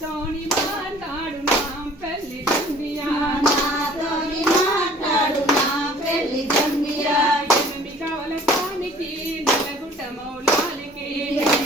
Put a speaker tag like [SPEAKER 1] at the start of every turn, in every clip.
[SPEAKER 1] Tony.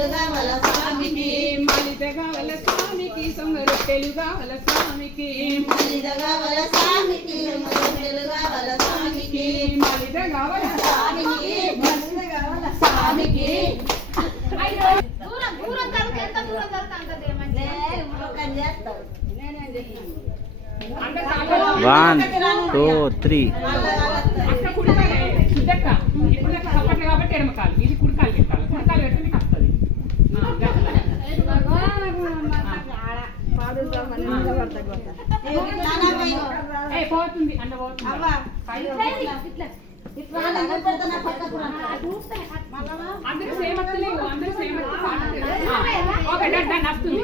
[SPEAKER 1] తెలుగవల స్వామికి. మలిదగవల స్వామికి సొంగరు స్వామికి. మలిదగవల స్వామికి
[SPEAKER 2] వన్ టూ త్రీ
[SPEAKER 1] పోతుంది అన్న పోతుంది అందరూ సేమ్ వస్తలేవు అందరూ సేమ్ వస్తుంది ఓకే
[SPEAKER 3] నడుస్తుంది